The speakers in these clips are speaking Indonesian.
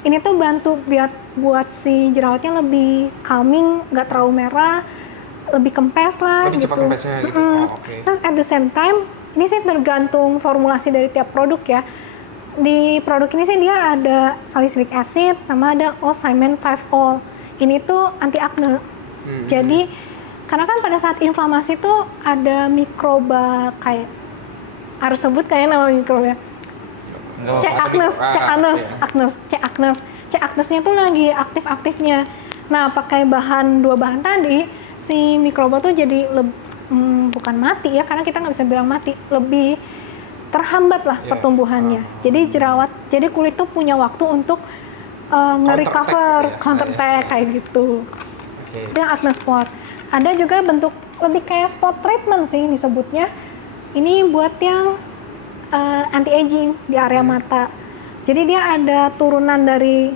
ini tuh bantu buat si jerawatnya lebih calming, nggak terlalu merah, lebih kempes lah lebih gitu. cepat kempesnya gitu. Oke. Terus at the same time, ini sih tergantung formulasi dari tiap produk ya. Di produk ini sih dia ada salicylic acid sama ada Ocimene 5-ol. Ini tuh anti akne. Jadi karena kan pada saat inflamasi tuh ada mikroba kayak harus sebut kayak nama mikroba. C. acnes-nya tuh lagi aktif-aktifnya. Nah, pakai dua bahan tadi, si mikroba tuh jadi bukan mati ya, karena kita nggak bisa bilang mati, lebih terhambat lah pertumbuhannya. Jadi kulit tuh punya waktu untuk nge-recover, counter attack kayak gitu. Itu yang acne spot. Ada juga bentuk lebih kayak spot treatment sih disebutnya. Ini buat yang anti aging di area mata. Jadi dia ada turunan dari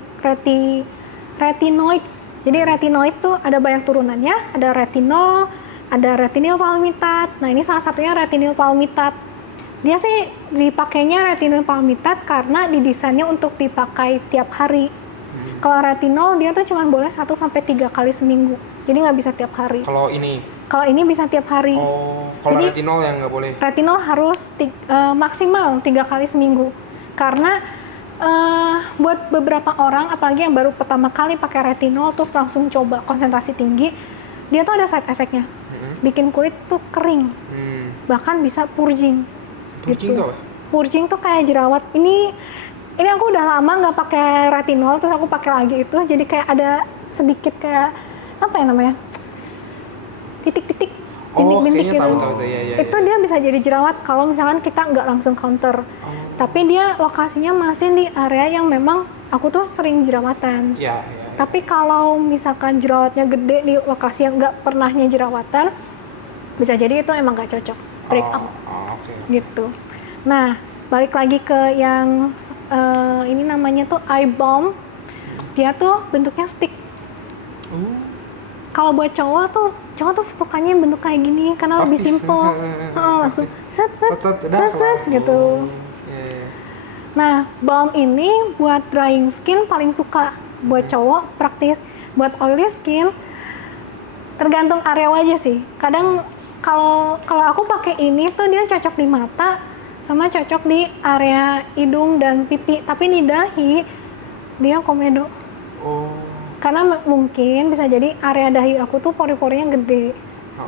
retinoids. Jadi retinoid tuh ada banyak turunannya, ada retinol, ada retinil palmitat. Nah, ini salah satunya retinil palmitat. Dia sih dipakainya retinil palmitat karena didesainnya untuk dipakai tiap hari. Kalau retinol dia tuh cuma boleh 1 sampai 3 kali seminggu. Jadi nggak bisa tiap hari. Kalau ini bisa tiap hari. Oh, kalau retinol yang nggak boleh. Retinol harus maksimal 3 kali seminggu. Karena buat beberapa orang, apalagi yang baru pertama kali pakai retinol terus langsung coba konsentrasi tinggi, dia tuh ada side effect-nya. Bikin kulit tuh kering. Bahkan bisa purging. Purging gitu. Purging tuh kayak jerawat. Ini aku udah lama nggak pakai retinol, terus aku pakai lagi itu, jadi kayak ada sedikit kayak apa ya namanya? Titik-titik, bintik-bintik gitu. Tahu, ya. Itu dia bisa jadi jerawat kalau misalkan kita nggak langsung counter. Tapi dia lokasinya masih di area yang memang aku tuh sering jerawatan. Tapi kalau misalkan jerawatnya gede di lokasi yang nggak pernahnya jerawatan, bisa jadi itu emang nggak cocok, break out. Gitu. Nah, balik lagi ke yang ini namanya tuh eye balm. Dia tuh bentuknya stick. Kalau buat cowok tuh sukanya bentuk kayak gini karena lebih simple. Langsung set gitu. Nah, balm ini buat drying skin paling suka. Buat cowok praktis. Buat oily skin tergantung area wajah sih. Kadang kalau aku pakai ini tuh dia cocok di mata sama cocok di area hidung dan pipi. Tapi di dahi dia komedo. Karena mungkin bisa jadi area dahi aku tuh pori-porinya gede.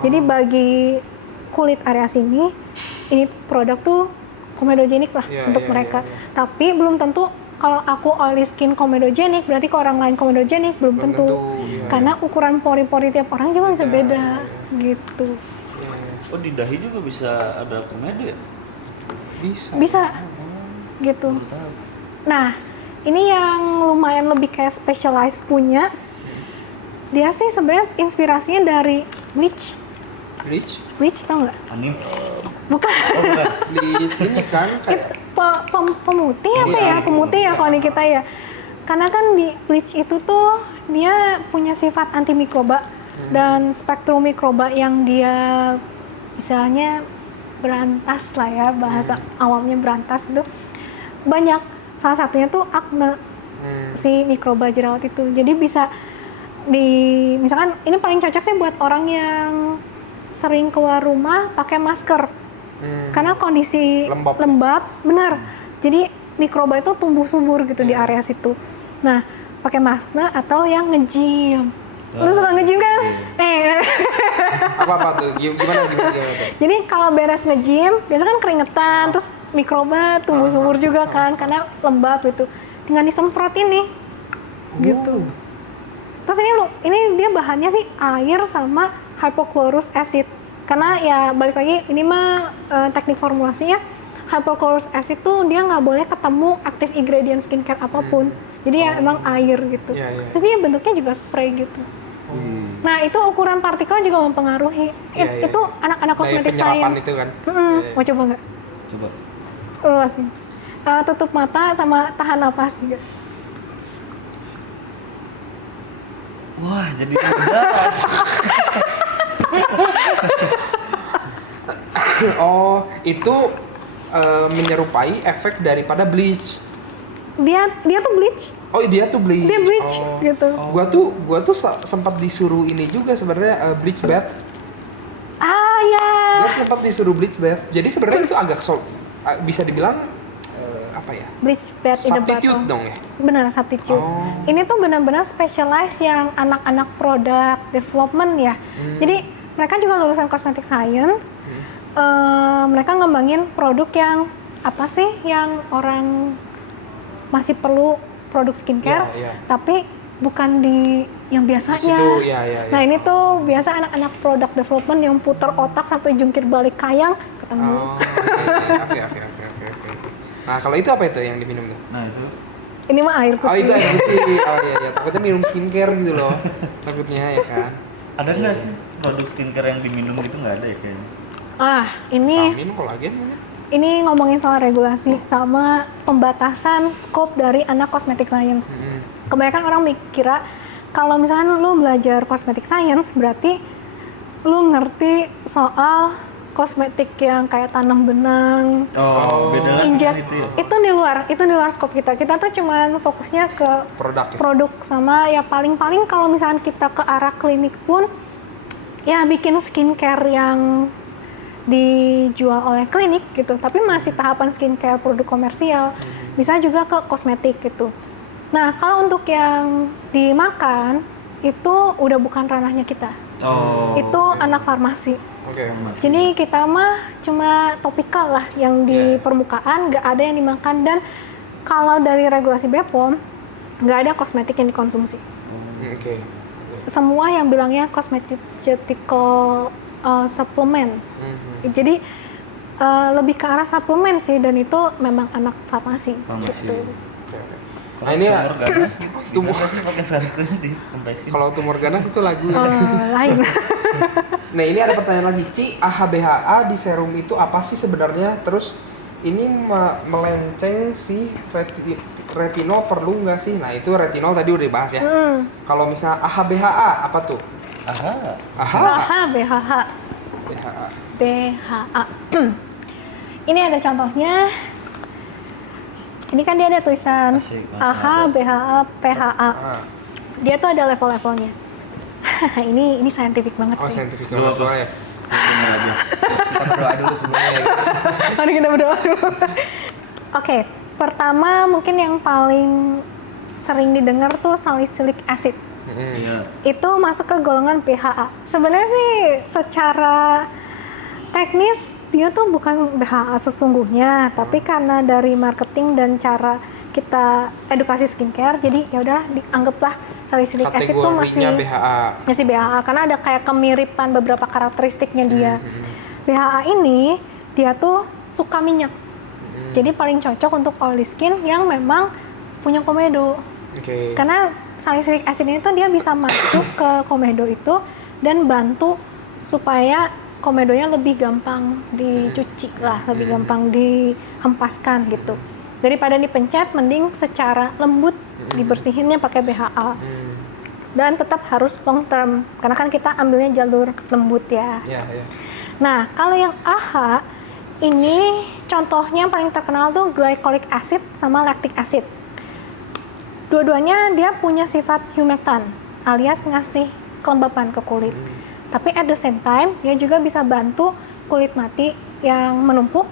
Jadi bagi kulit area sini, ini produk tuh komedogenik lah untuk mereka. Tapi belum tentu kalau aku oily skin komedogenik, berarti ke orang lain komedogenik, belum tentu. Karena ukuran pori-pori tiap orang juga bisa beda. Gitu. Oh, di dahi juga bisa ada komedo ya? Bisa. Gitu. Nah, ini yang lumayan lebih kayak specialized punya. Dia sih sebenarnya inspirasinya dari Bleach. Bleach tau nggak? Anime. Bukan. Bleach ini kan kayak pemutih apa ya? Pemutih ya kalau di kita ya. Karena kan di Bleach itu tuh dia punya sifat antimikroba dan spektrum mikroba yang dia misalnya berantas lah ya, bahasa awamnya berantas itu banyak. Salah satunya tuh akne, si mikroba jerawat itu. Jadi bisa misalkan ini paling cocok sih buat orang yang sering keluar rumah pakai masker. Karena kondisi lembab, benar. Jadi mikroba itu tumbuh subur gitu di area situ. Nah, pakai masker atau yang nge-gym. Lu suka nge-gym kan? Apa tuh? Gimana tuh? Jadi kalau beres nge-gym, biasanya kan keringetan, terus mikroba tumbuh subur juga kan, karena lembab gitu. Tinggal disemprot ini, gitu. Terus ini dia bahannya sih air sama hypochlorous acid. Karena ya balik lagi, ini mah teknik formulasinya, hypochlorous acid tuh dia nggak boleh ketemu active ingredient skincare apapun. Jadi ya emang air gitu. Terus dia bentuknya juga spray gitu. Nah, itu ukuran partikel juga mempengaruhi. Itu anak-anak cosmetic science. Itu kan. Mau coba nggak? Coba. Sih. Tutup mata sama tahan napas gitu. Wah, jadi mudah. Itu menyerupai efek daripada bleach. Dia tuh bleach, Oh dia tuh bleach. Dia bleach gitu. Gua tuh sempat disuruh ini juga sebenarnya bleach bath. Ah ya. Gua sempat disuruh bleach bath. Jadi sebenarnya itu agak bisa dibilang apa ya? Bleach bath in the Substitute bottle. dong ya. Benar, substitute. Oh. Ini tuh benar-benar specialize yang anak-anak product development ya. Jadi mereka juga lulusan cosmetic science. Mereka ngembangin produk yang apa sih yang orang masih perlu produk skincare, Iya, iya. tapi bukan di yang biasanya. Di situ, iya. Nah ini tuh biasa anak-anak product development yang puter otak sampai jungkir balik kayang ketemu. Oh, oke. Nah, kalau itu apa itu yang diminum tuh? Nah itu Ini mah air putih. Oh, itu air putih. Oh iya. Takutnya minum skincare gitu loh. Takutnya ya kan. ada nggak sih produk skincare yang diminum gitu nggak ada ya kayaknya? Ini Vitamin, kolagen mungkin. ini ngomongin soal regulasi sama pembatasan scope dari anak cosmetic science. Kebanyakan orang mikirnya kalau misalnya lu belajar cosmetic science berarti lu ngerti soal kosmetik yang kayak tanam benang, Oh, beda lagi injek. kan itu ya? Itu di luar scope kita. Kita tuh cuman fokusnya ke Produk ya. produk sama ya paling-paling kalau misalnya kita ke arah klinik pun ya bikin skincare yang dijual oleh klinik gitu, tapi masih tahapan skincare produk komersial. Bisa juga ke kosmetik gitu. Nah, kalau untuk yang dimakan itu udah bukan ranahnya kita. Oh. Itu anak farmasi. Oke. Jadi kita mah cuma topikal lah yang di permukaan, nggak ada yang dimakan. Dan kalau dari regulasi BPOM nggak ada kosmetik yang dikonsumsi. Oke. Semua yang bilangnya cosmeceutical supplement. Jadi lebih ke arah suplemen sih, dan itu memang anak farmasi. Gitu. Oke. Kalau Nah, ini tumor ganas gitu, tumor- bisa nggak sih pakai sunscreen di kempesin? Kalau tumor ganas itu lagu. Lain. Nah, ini ada pertanyaan lagi. Ci, AHA/BHA di serum itu apa sih sebenarnya? Terus ini melenceng si retinol perlu nggak sih? Nah, itu retinol tadi udah dibahas ya. Kalau misalnya AHA/BHA apa tuh? Aha. AHA, BHA. BHA. BHA. Ini ada contohnya. Ini kan dia ada tulisan Asik, langsung AHA, ada. BHA, PHA. Dia tuh ada level-levelnya. ini scientific banget Oh, sih. scientific Dua banget ya. Ini aja. Kita berdoa dulu sebelumnya ya, guys. Mari kita berdoa dulu. Oke, pertama mungkin yang paling sering didengar tuh salicylic acid. Iya. Itu masuk ke golongan BHA. Sebenarnya sih secara teknis dia tuh bukan BHA sesungguhnya, tapi karena dari marketing dan cara kita edukasi skincare, jadi ya udah dianggaplah salicylic acid tuh Kategorinya masih BHA karena ada kayak kemiripan beberapa karakteristiknya dia. BHA ini dia tuh suka minyak. Jadi paling cocok untuk oily skin yang memang punya komedo. Oke. Karena salicylic acid ini tuh dia bisa masuk ke komedo itu dan bantu supaya komedonya lebih gampang dicuci lah, lebih gampang dihempaskan gitu. Daripada dipencet, mending secara lembut dibersihinnya pakai BHA. Dan tetap harus long term, karena kan kita ambilnya jalur lembut ya. Iya. Nah, kalau yang AHA ini contohnya yang paling terkenal tuh glycolic acid sama lactic acid. Dua-duanya dia punya sifat humectant, alias ngasih kelembapan ke kulit. Tapi at the same time, dia juga bisa bantu kulit mati yang menumpuk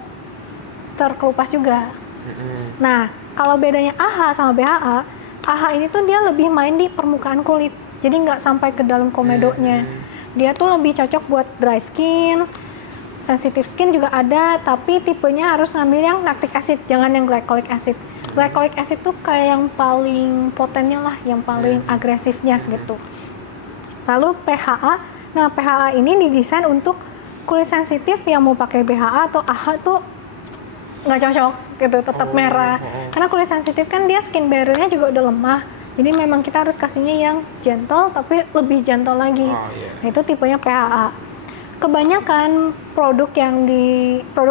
terkelupas juga. Nah, kalau bedanya AHA sama BHA, AHA ini tuh dia lebih main di permukaan kulit. Jadi nggak sampai ke dalam komedonya. Dia tuh lebih cocok buat dry skin, sensitive skin juga ada, tapi tipenya harus ngambil yang lactic acid, jangan yang glycolic acid. Glycolic acid tuh kayak yang paling potennya lah, yang paling agresifnya gitu. Lalu PHA, nah PHA ini didesain untuk kulit sensitif yang mau pakai BHA atau AHA tuh nggak cocok gitu, tetap merah. Karena kulit sensitif kan dia skin barrier-nya juga udah lemah. Jadi memang kita harus kasihnya yang gentle tapi lebih gentle lagi. Nah, itu tipenya PHA. Kebanyakan produk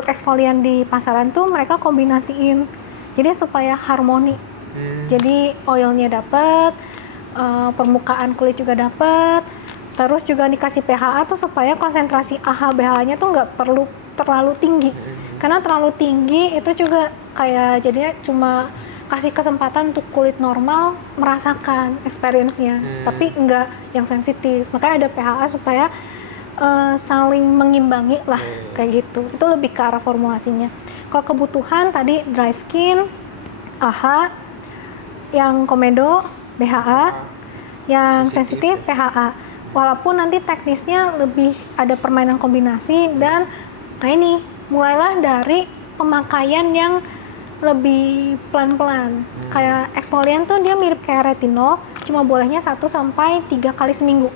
eksfolian di pasaran tuh mereka kombinasiin. Jadi supaya harmoni. Jadi oilnya dapet, permukaan kulit juga dapet. Terus juga dikasih PHA tuh supaya konsentrasi AHA BHA-nya tuh nggak perlu terlalu tinggi. Karena terlalu tinggi itu juga kayak jadinya cuma kasih kesempatan untuk kulit normal merasakan experience-nya, tapi enggak yang sensitif. Makanya ada PHA supaya saling mengimbangi lah, kayak gitu. Itu lebih ke arah formulasinya. Kalau kebutuhan tadi dry skin, AHA, yang komedo, BHA, yang sensitif, PHA. Walaupun nanti teknisnya lebih ada permainan kombinasi dan nah ini mulailah dari pemakaian yang lebih pelan-pelan. Kayak exfoliant tuh dia mirip kayak retinol, cuma bolehnya 1-3 kali seminggu.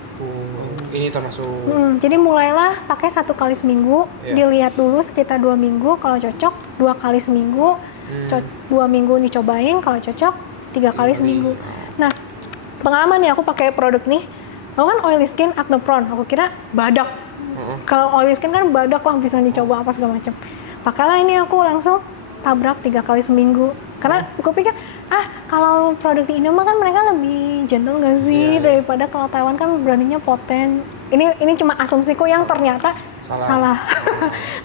Ini termasuk. Jadi mulailah pakai 1 kali seminggu, dilihat dulu sekitar 2 minggu, kalau cocok 2 kali seminggu, 2 minggu dicobain, kalau cocok 3 kali seminggu. Nah, pengalaman nih aku pakai produk nih, aku kan oily skin acne prone, aku kira badak. Kalau oily skin kan badak lah, bisa dicoba apa segala macam. Pakailah ini aku langsung tabrak 3 kali seminggu. Karena aku pikir, kalau produk di Indo kan mereka lebih gentle nggak sih daripada kalau Taiwan kan beraninya poten. Ini cuma asumsiku yang ternyata salah.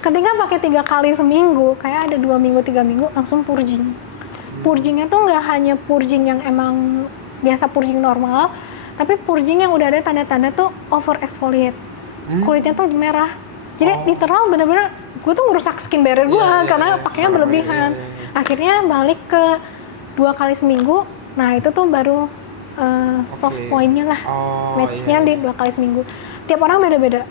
Ketika pakai 3 kali seminggu, kayak ada 2 minggu 3 minggu langsung purging. Purgingnya tuh nggak hanya purging yang emang biasa purging normal, tapi purging yang udah ada tanda-tanda tuh over exfoliate. Kulitnya tuh merah. Jadi literal bener-bener gue tuh ngerusak skin barrier gue karena pakainya berlebihan. Akhirnya balik ke 2 kali seminggu. Nah itu tuh baru soft point-nya lah, match-nya di 2 kali seminggu. Tiap orang beda-beda.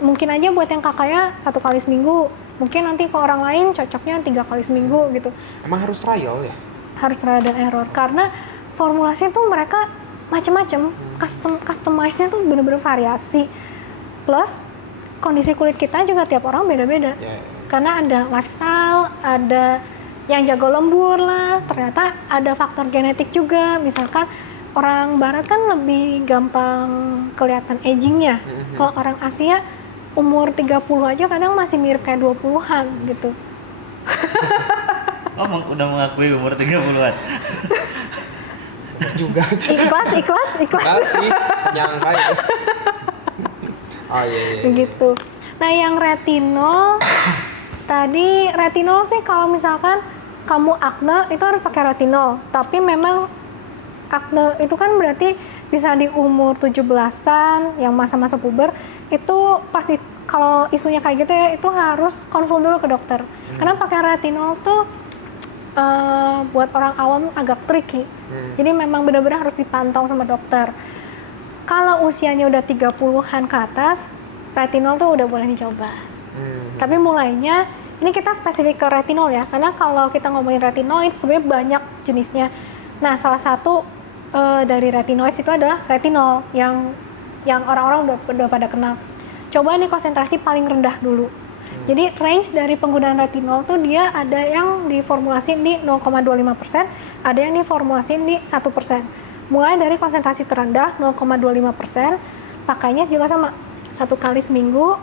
Mungkin aja buat yang kakaknya 1 kali seminggu. Mungkin nanti ke orang lain cocoknya 3 kali seminggu gitu. Emang harus trial ya? Harus trial dan error karena formulasinya tuh mereka macem-macem. Customize-nya tuh bener-bener variasi. Plus kondisi kulit kita juga tiap orang beda-beda. Karena ada lifestyle, ada yang jago lembur lah, ternyata ada faktor genetik juga. Misalkan orang barat kan lebih gampang kelihatan agingnya. Kalau orang Asia umur 30 aja kadang masih mirip kayak 20-an gitu. Udah mengakui umur 30-an. Juga. Ikhlas sih, nyangka itu. Iya. Begitu. Nah, yang retinol tadi retinol sih kalau misalkan kamu acne itu harus pakai retinol. Tapi memang acne itu kan berarti bisa di umur 17-an yang masa-masa puber itu pasti kalau isunya kayak gitu ya itu harus konsul dulu ke dokter. Karena pakai retinol tuh buat orang awam agak tricky. Jadi memang benar-benar harus dipantau sama dokter. Kalau usianya udah 30-an ke atas, retinol tuh udah boleh dicoba. Tapi mulainya, ini kita spesifik ke retinol ya, karena kalau kita ngomongin retinoid sebenarnya banyak jenisnya. Nah, salah satu dari retinoid itu adalah retinol yang orang-orang udah pada kenal. Coba nih konsentrasi paling rendah dulu. Jadi range dari penggunaan retinol tuh dia ada yang diformulasi di 0,25%, ada yang diformulasi di 1%. Mulai dari konsentrasi terendah 0,25%, pakainya juga sama 1 kali seminggu,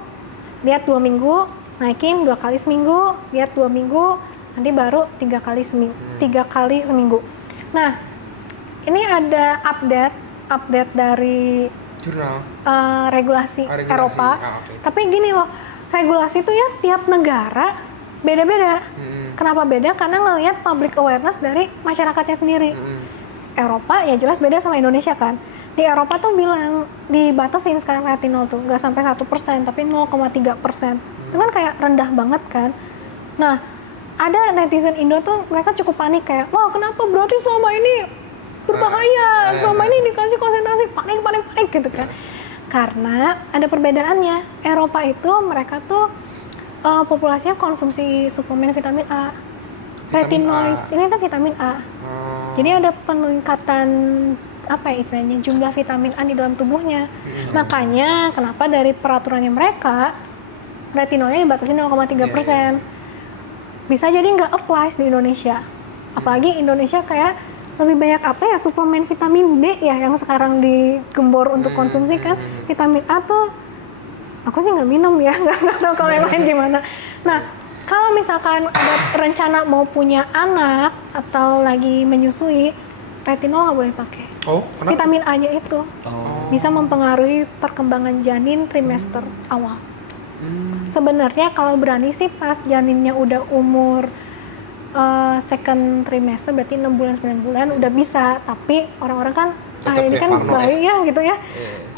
lihat 2 minggu, naikin 2 kali seminggu, lihat 2 minggu, nanti baru 3 kali seminggu. Nah, ini ada update dari jurnal regulasi Eropa. Okay. Tapi gini loh, regulasi itu ya tiap negara beda-beda. Kenapa beda? Karena ngelihat public awareness dari masyarakatnya sendiri. Eropa ya jelas beda sama Indonesia kan. Di Eropa tuh bilang dibatasin sekarang retinol tuh nggak sampai 1%, tapi 0,3%. Itu kan kayak rendah banget kan. Nah, ada netizen Indo tuh mereka cukup panik kayak, wah kenapa berarti selama ini berbahaya, selama ini dikasih konsentrasi panik gitu kan. Karena ada perbedaannya. Eropa itu mereka tuh populasinya konsumsi suplemen vitamin A. Retinoid ini tuh vitamin A. Jadi ada peningkatan apa ya istilahnya jumlah vitamin A di dalam tubuhnya. Makanya kenapa dari peraturannya mereka retinolnya dibatasi 0,3%. Bisa jadi nggak applies di Indonesia. Apalagi Indonesia kayak lebih banyak apa ya suplemen vitamin D ya yang sekarang digembor untuk konsumsi kan. Vitamin A tuh aku sih nggak minum ya, nggak tahu kalau yang lain gimana. Nah, kalau misalkan ada rencana mau punya anak atau lagi menyusui, retinol nggak boleh pakai. Kenapa? Vitamin A-nya itu bisa mempengaruhi perkembangan janin trimester awal. Sebenarnya kalau berani sih pas janinnya udah umur second trimester berarti 6 bulan 9 bulan udah bisa, tapi orang-orang kan Tetep ini ya, kan parno bayi ya gitu ya,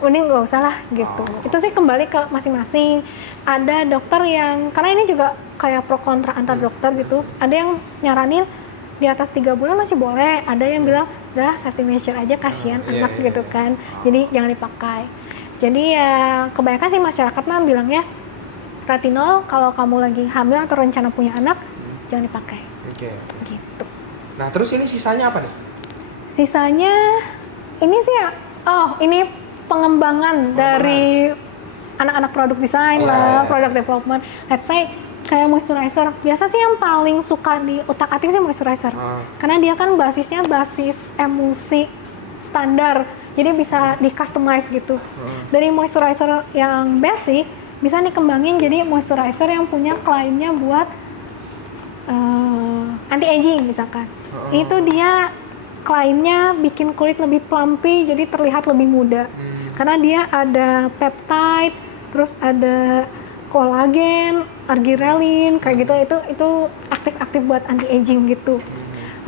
mending nggak usah lah gitu. Oh. Itu sih kembali ke masing-masing. Ada dokter yang, karena ini juga kayak pro kontra antar dokter gitu, ada yang nyaranin di atas 3 bulan masih boleh, ada yang bilang udah safety measure aja, kasihan anak gitu kan, jadi jangan dipakai. Jadi ya kebanyakan sih masyarakat mah bilangnya retinol kalau kamu lagi hamil atau rencana punya anak jangan dipakai. Oke. Gitu. Nah terus ini sisanya apa nih? Sisanya ini sih ya, ini pengembangan dari anak-anak produk desain lah, product development. Let's say kayak moisturizer. Biasa sih yang paling suka di utak-atik sih moisturizer. Karena dia kan basisnya basis emulsi standar. Jadi bisa di customize gitu. Dari moisturizer yang basic bisa dikembangin jadi moisturizer yang punya klaimnya buat anti aging misalkan. Itu dia klaimnya bikin kulit lebih plumpy, jadi terlihat lebih muda. Karena dia ada peptide, terus ada kolagen, argirelin, kayak gitu. Itu aktif-aktif buat anti aging gitu.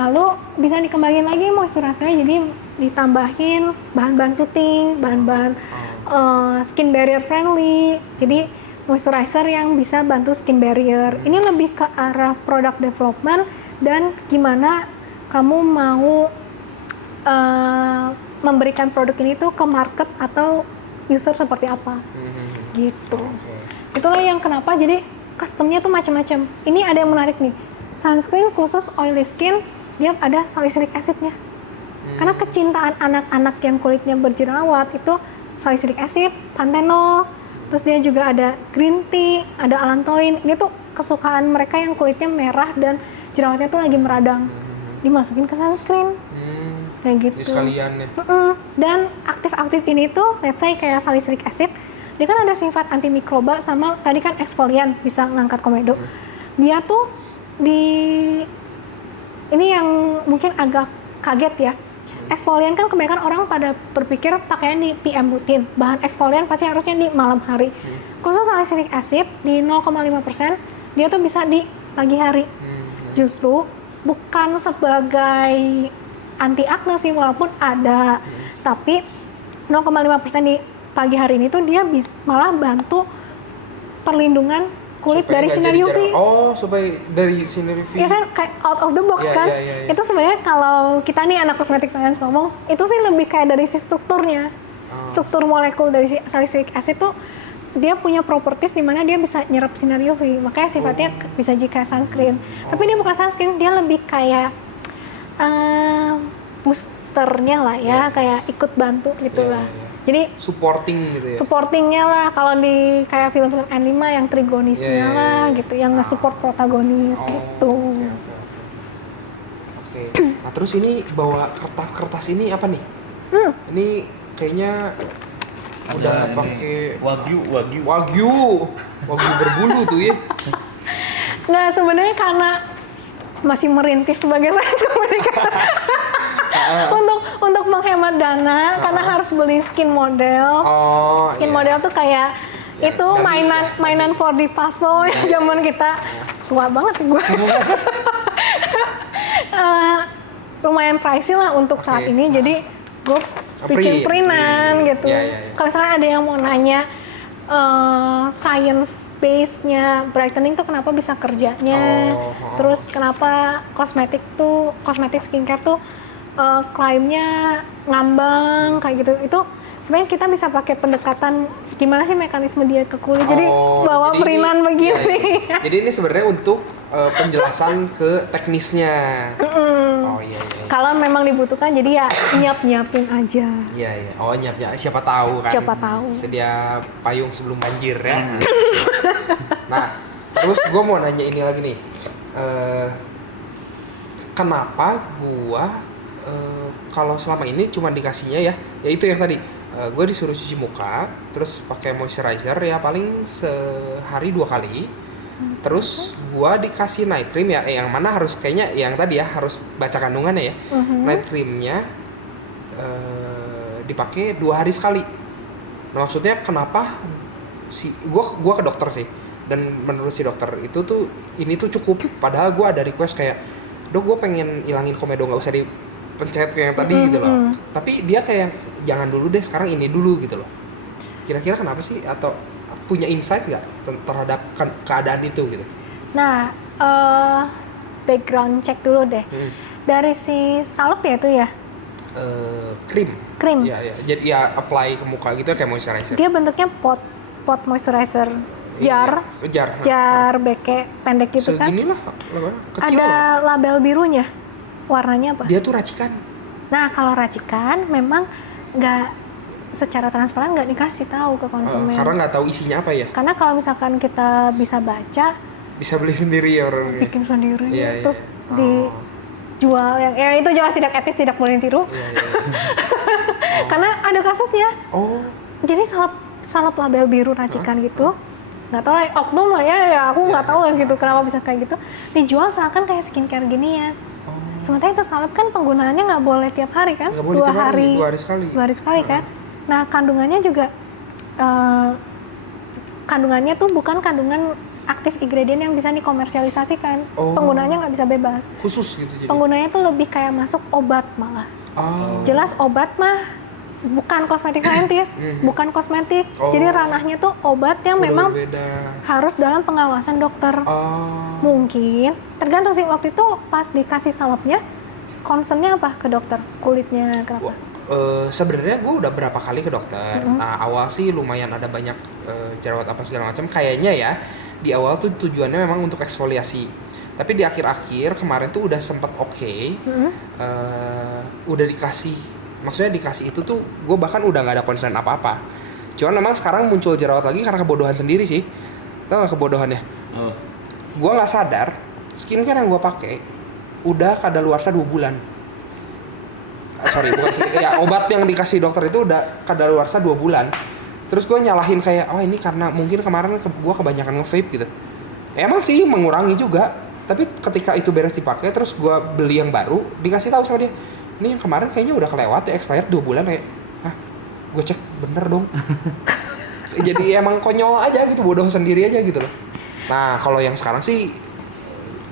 Lalu bisa dikembangin lagi moisturizernya, jadi ditambahin bahan-bahan soothing, bahan-bahan skin barrier friendly. Jadi moisturizer yang bisa bantu skin barrier. Ini lebih ke arah product development dan gimana kamu mau memberikan produk ini tuh ke market atau user seperti apa, gitu. Itulah yang kenapa jadi customnya tuh macam-macam. Ini ada yang menarik nih, sunscreen khusus oily skin, dia ada salicylic acidnya. Karena kecintaan anak-anak yang kulitnya berjerawat itu salicylic acid, panthenol, terus dia juga ada green tea, ada allantoin. Ini tuh kesukaan mereka yang kulitnya merah dan jerawatnya tuh lagi meradang, dimasukin ke sunscreen. Kayak gitu. Jadi sekalian ya. Dan aktif-aktif ini tuh, let's say kayak salicylic acid, dia kan ada sifat antimikroba sama tadi kan eksfolian, bisa ngangkat komedo. Dia tuh ini yang mungkin agak kaget ya. Eksfolian kan kebanyakan orang pada berpikir pakaian di PM rutin. Bahan eksfolian pasti harusnya di malam hari. Khusus salicylic acid di 0,5%, dia tuh bisa di pagi hari. Justru bukan sebagai anti akne sih, walaupun ada, tapi 0,5% di pagi hari ini tuh dia malah bantu perlindungan kulit Supaya dari nggak sinar jadi UV. supaya dari sinar UV. Ya kan kayak out of the box kan. Itu sebenarnya kalau kita nih anak cosmetic science ngomong, itu sih lebih kayak dari si strukturnya. Struktur molekul dari si salicylic acid tuh dia punya properties di mana dia bisa nyerap sinar UV. Makanya sifatnya bisa jadi kayak sunscreen. Tapi dia bukan sunscreen, dia lebih kayak boosternya lah ya, kayak ikut bantu gitulah. Jadi supporting gitu ya. Supportingnya lah, kalau di kayak film-film anime yang trigonisnya lah gitu, yang nge-support protagonis gitu. Oke. Nah terus ini bawa kertas-kertas ini apa nih? Ini kayaknya udah pakai wagyu berbulu tuh ya. Nggak, sebenarnya karena masih merintis sebagai science communicator. untuk menghemat dana karena harus beli skin model. Skin model tuh kayak ya, itu mainan 4D puzzle yang zaman kita tua banget gue. Lumayan pricey lah untuk saat ini, jadi gue bikin printan gitu. Kalau misalnya ada yang mau nanya science base-nya brightening tuh kenapa bisa kerjanya, terus kenapa kosmetik skincare tuh klaimnya ngambang kayak gitu, itu sebenarnya kita bisa pakai pendekatan gimana sih mekanisme dia ke kulit, jadi bawa perintan begini. Jadi ini sebenarnya untuk penjelasan ke teknisnya. Kalau memang dibutuhkan, jadi ya nyiapin aja. Nyiapnya siapa tahu kan. Sedia payung sebelum banjir ya. Nah, terus gue mau nanya ini lagi nih. Kenapa gua kalau selama ini cuma dikasihnya ya itu yang tadi gue disuruh cuci muka, terus pakai moisturizer ya paling sehari 2 kali. Terus gua dikasih night cream ya, yang mana harus kayaknya yang tadi ya harus baca kandungannya ya. Night creamnya dipakai 2 hari sekali. Nah, maksudnya kenapa gua ke dokter sih, dan menurut si dokter itu tuh ini tuh cukup. Padahal gua ada request kayak dok gue pengen ilangin komedo nggak usah dipencet kayak yang tadi gitu loh. Tapi dia kayak jangan dulu deh, sekarang ini dulu gitu loh. Kira-kira kenapa sih, atau punya insight nggak terhadap keadaan itu gitu? Nah, background check dulu deh. Dari si salep ya itu ya? Krim. Ya. Jadi ya apply ke muka gitu kayak moisturizer. Dia bentuknya pot moisturizer. Jar beke pendek gitu kan. Segini lah, kecil. Ada label birunya. Warnanya apa? Dia tuh racikan. Nah, kalau racikan memang nggak secara transparan, nggak dikasih tahu ke konsumen. Karena nggak tahu isinya apa ya? Karena kalau misalkan kita bisa baca, bisa beli sendiri ya orangnya. bikin sendiri, Iya, terus dijual yang ya itu jelas tidak etis, tidak boleh ditiru. Iya. Karena ada kasus ya. Jadi salep label biru racikan gitu. Nggak tahu lah, oknum lah ya aku nggak tahu lah gitu kenapa bisa kayak gitu, dijual seakan kayak skincare ginian. Sementara itu salep kan penggunaannya nggak boleh tiap hari kan, 2 hari sekali kan. Nah kandungannya juga kandungannya tuh bukan kandungan aktif ingredient yang bisa dikomersialisasikan. Penggunaannya nggak bisa bebas, khusus gitu jadi. Penggunanya tuh lebih kayak masuk obat malah. Jelas obat mah bukan kosmetik saintis, bukan kosmetik. Jadi ranahnya tuh obat yang memang beda. Harus dalam pengawasan dokter. Mungkin tergantung sih, waktu itu pas dikasih salepnya, concernnya apa ke dokter? Kulitnya kenapa? Sebenarnya gue udah berapa kali ke dokter. Nah, awal sih lumayan ada banyak jerawat apa segala macam. Kayaknya ya di awal tuh tujuannya memang untuk eksfoliasi. Tapi di akhir-akhir kemarin tuh udah sempet udah maksudnya dikasih itu tuh gue bahkan udah nggak ada concern apa-apa. Cuman memang sekarang muncul jerawat lagi karena kebodohan sendiri sih. Tau gak kebodohannya? Gue nggak sadar skincare yang gue pakai udah kadaluarsa 2 bulan. Sorry, bukan skincare ya, obat yang dikasih dokter itu udah kadaluarsa 2 bulan. Terus gue nyalahin kayak ini karena mungkin kemarin gue kebanyakan nge-vape gitu. Emang sih mengurangi juga, tapi ketika itu beres dipakai terus gue beli yang baru, dikasih tahu sama dia, ini yang kemarin kayaknya udah kelewat ya, expired 2 bulan. Kayak gue cek bener dong. Jadi emang konyol aja gitu, bodoh sendiri aja gitu loh. Nah kalau yang sekarang sih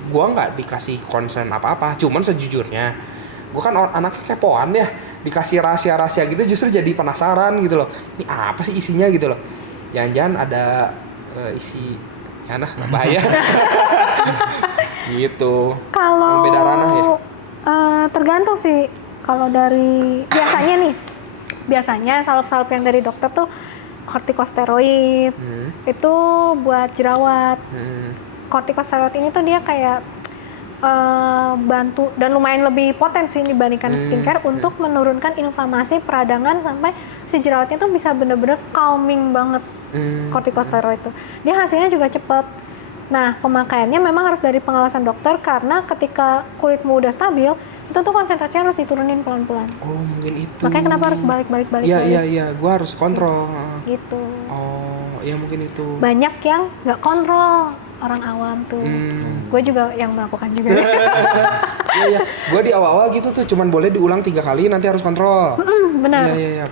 gue nggak dikasih concern apa-apa, cuman sejujurnya gue kan anaknya kepoan ya, dikasih rahasia-rahasia gitu justru jadi penasaran gitu loh, ini apa sih isinya gitu loh, jangan-jangan ada isi bahaya. Gitu. Kalau beda ranah ya. Tergantung sih. Kalau dari biasanya salep-salep yang dari dokter tuh kortikosteroid. Itu buat jerawat. Kortikosteroid ini tuh dia kayak bantu dan lumayan lebih potensi dibandingkan skincare untuk menurunkan inflamasi peradangan sampai si jerawatnya tuh bisa bener-bener calming banget. Kortikosteroid itu dia hasilnya juga cepat. Nah pemakaiannya memang harus dari pengawasan dokter, karena ketika kulitmu udah stabil itu tuh konsentrasinya harus diturunin pelan-pelan. Mungkin itu makanya kenapa harus balik. Iya gue harus kontrol gitu. Ya mungkin itu banyak yang nggak kontrol, orang awam tuh. Gue juga yang melakukan juga. Iya. Gue di awal-awal gitu tuh cuman boleh diulang 3 kali, nanti harus kontrol. Benar. Iya.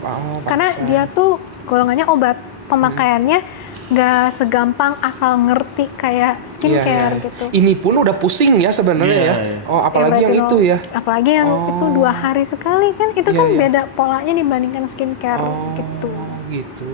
Karena dia tuh golongannya obat, pemakaiannya nggak segampang asal ngerti kayak skincare gitu. Ini pun udah pusing ya sebenarnya ya. Apalagi yang itu ya. Apalagi yang itu 2 hari sekali kan, itu kan beda polanya dibandingkan skincare gitu. Gitu.